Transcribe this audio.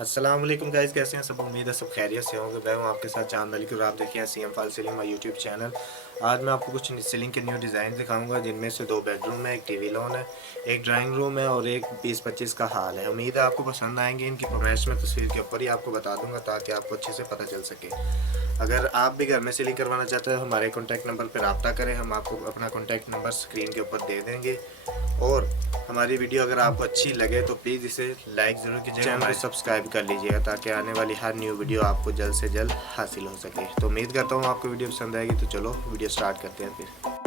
अस्सलाम वालेकुम गाइस, कैसे हैं सब। उम्मीद है सब खैरियत से होंगे। मैं हूं आपके साथ चांद अली और आप देखिए CM false ceiling my YouTube channel. आज मैं आपको कुछ सीलिंग के न्यू डिज़ाइन दिखाऊंगा, जिनमें से 2 बेडरूम है, एक टीवी लॉन है, एक ड्राइंग रूम है और एक 20-25 का हॉल है। उम्मीद है आपको पसंद आएंगे। इनकी फरमाइश में तस्वीर के ऊपर ही आपको बता दूंगा ताकि आपको अच्छे से पता चल सके। अगर आप भी घर में सीलिंग करवाना चाहते हैं, हमारे कॉन्टैक्ट नंबर पर रब्ता करें। हम आपको अपना कॉन्टैक्ट नंबर स्क्रीन के ऊपर दे देंगे। और हमारी वीडियो अगर आपको अच्छी लगे तो प्लीज़ इसे लाइक ज़रूर कीजिएगा, चैनल को सब्सक्राइब कर लीजिएगा ताकि आने वाली हर न्यू वीडियो आपको जल्द से जल्द हासिल हो सके। तो उम्मीद करता हूँ आपको वीडियो पसंद आएगी। तो चलो वीडियो स्टार्ट करते हैं फिर।